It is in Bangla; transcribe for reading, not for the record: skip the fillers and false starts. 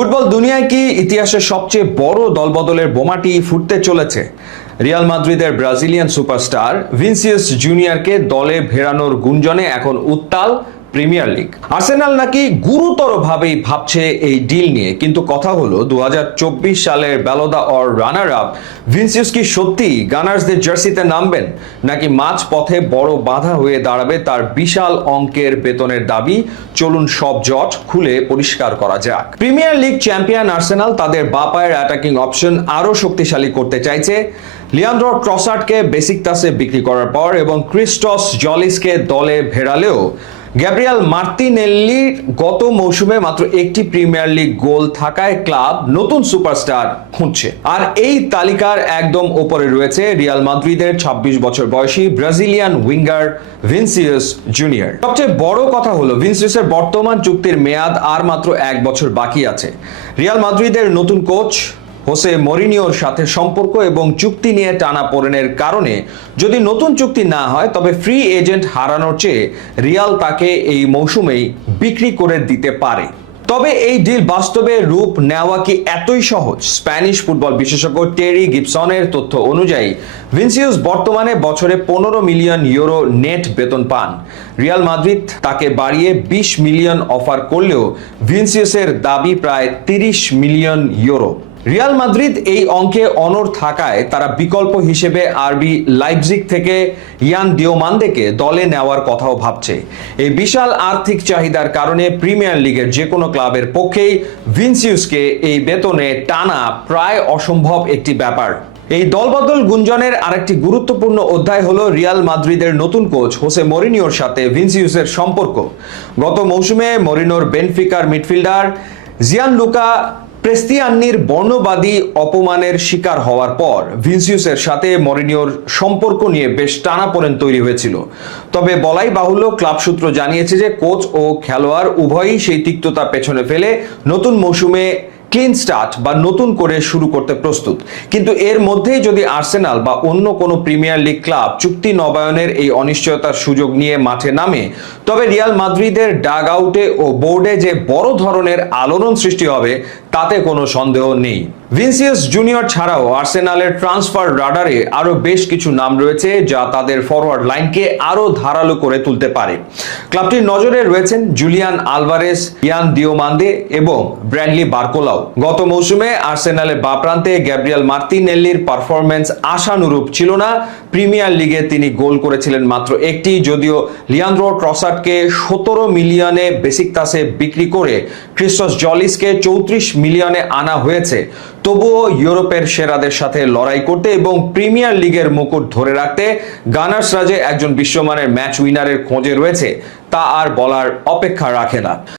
ফুটবল দুনিয়ায় কি ইতিহাসের সবচেয়ে বড় দলবদলের বোমাটি ফুটতে চলেছে? রিয়াল মাদ্রিদের ব্রাজিলিয়ান সুপারস্টার ভিনিসিয়াস জুনিয়রকে দলে ফেরানোর গুঞ্জনে এখন উত্তাল প্রিমিয়ার লিগ। আর্সেনাল নাকি গুরুতরভাবেই ভাবছে এই ডিল নিয়ে, কিন্তু কথা হলো 2024 সালের ব্যালোদা অর রানার আপ ভিনিসিয়াস কি সত্যি গানার্সদের জার্সিতে নামবেন, নাকি মাঝ পথে বড় বাধা হয়ে দাঁড়াবে তার বিশাল অঙ্কের বেতনের দাবি? চলুন সব জট খুলে পরিষ্কার করা যাক। প্রিমিয়ার লিগ চ্যাম্পিয়ন আর্সেনাল তাদের বাঁ-পায়ের অ্যাটাকিং অপশন আরো শক্তিশালী করতে চাইছে। লিয়ান্দ্রো ট্রসার্ডকে বেসিকতাসে বিক্রি করার পর এবং ক্রিস্টস জলিসকে দলে ফেরালেও গ্যাব্রিয়েল মার্তিনেল্লির গত মৌসুমে মাত্র একটি প্রিমিয়ার লিগ গোল থাকায় ক্লাব নতুন সুপারস্টার খুঁজছে। আর এই তালিকার একদম ওপরে রয়েছে রিয়াল মাদ্রিদের 26 বছর বয়সী ব্রাজিলিয়ান উইঙ্গার ভিনিসিয়াস জুনিয়র। সবচেয়ে বড় কথা হলো ভিনিসিয়াসের বর্তমান চুক্তির মেয়াদ আর মাত্র 1 বছর বাকি আছে। রিয়াল মাদ্রিদের নতুন কোচ হোসে মরিনিওর সাথে সম্পর্ক এবং চুক্তি নিয়ে টানাপোড়েনের কারণে যদি নতুন চুক্তি না হয়, তবে ফ্রি এজেন্ট হারানোর চেয়ে রিয়াল তাকে এই মৌসুমেই বিক্রি করে দিতে পারে। তবে এই ডিল বাস্তবে রূপ নেওয়া কি এতই সহজ? স্প্যানিশ ফুটবল বিশেষজ্ঞ টেরি গিবসনের তথ্য অনুযায়ী ভিনিসিয়াস বর্তমানে বছরে 15 মিলিয়ন ইউরো নেট বেতন পান। রিয়াল মাদ্রিদ তাকে বাড়িয়ে 20 মিলিয়ন অফার করলেও ভিনিসিয়াসের দাবি প্রায় 30 মিলিয়ন ইউরো। রিয়াল মাদ্রিদ এই অঙ্কে অনড় থাকায় তারা বিকল্প হিসেবে আরবি লাইপজিগ থেকে ইয়ান দিওমান্দেকে দলে নেওয়ার কথাও ভাবছে। এই বিশাল আর্থিক চাহিদার কারণে প্রিমিয়ার লিগের যে কোনো ক্লাবের পক্ষেই ভিনিসিয়াসকে এই বেতনে টানা প্রায় অসম্ভব একটি ব্যাপার। এই দলবদল গুঞ্জনের আরেকটি গুরুত্বপূর্ণ অধ্যায় হলো রিয়াল মাদ্রিদের নতুন কোচ হোসে মরিনিওর সাথে ভিনিসিয়াসের সম্পর্ক। গত মৌসুমে মরিনোর বেনফিকার মিডফিল্ডার জিয়ানলুকা প্রেস্তিয়ান্নির বর্ণবাদী অপমানের শিকার হওয়ার পর ভিনিসিয়াসের সাথে মরিনিওর সম্পর্ক নিয়ে বেশ টানাপোড়েন তৈরি হয়েছিল। তবে বলাই বাহুল্য, ক্লাব সূত্র জানিয়েছে যে কোচ ও খেলোয়াড় উভয়ই সেই তিক্ততা পেছনে ফেলে নতুন মৌসুমে ক্লিন স্টার্ট বা নতুন করে শুরু করতে প্রস্তুত। কিন্তু এর মধ্যেই যদি আর্সেনাল বা অন্য কোনো প্রিমিয়ার লিগ ক্লাব চুক্তি নবায়নের এই অনিশ্চয়তার সুযোগ নিয়ে মাঠে নামে, তবে রিয়াল মাদ্রিদের ডাগ আউটে ও বোর্ডে যে বড় ধরনের আলোড়ন সৃষ্টি হবে তাতে কোনো সন্দেহ নেই। ভিনিসিয়াস জুনিয়র ছাড়াও আর্সেনালের ট্রান্সফার রাডারে আরো বেশ কিছু নাম রয়েছে যা তাদের ফরওয়ার্ড লাইনকে আরো ধারালো করে তুলতে পারে। ক্লাবটির নজরে রয়েছেন জুলিয়ান আলভারেস, ইয়ান দিওমান্দে এবং ব্র্যাডলি বার্কোলাও। গত মৌসুমে আর্সেনালের বাঁ প্রান্তে গ্যাব্রিয়েল মার্তিনেল্লির পারফরম্যান্স আশানুরূপ ছিল না। প্রিমিয়ার লিগে তিনি গোল করেছিলেন মাত্র একটি, যদিও লিয়ান্দ্রো ট্রসার্ডকে 17 মিলিয়নে বেসিকতাসে বিক্রি করে ক্রিস্টস জলিসকে 34 মিলিয়নে আনা হয়েছে। তবুও ইউরোপের সেরাদের সাথে লড়াই করতে এবং প্রিমিয়ার লিগের মুকুট ধরে রাখতে গানার্সরা যে একজন বিশ্বমানের ম্যাচ উইনারের খোঁজে রয়েছে তা আর বলার অপেক্ষা রাখে না।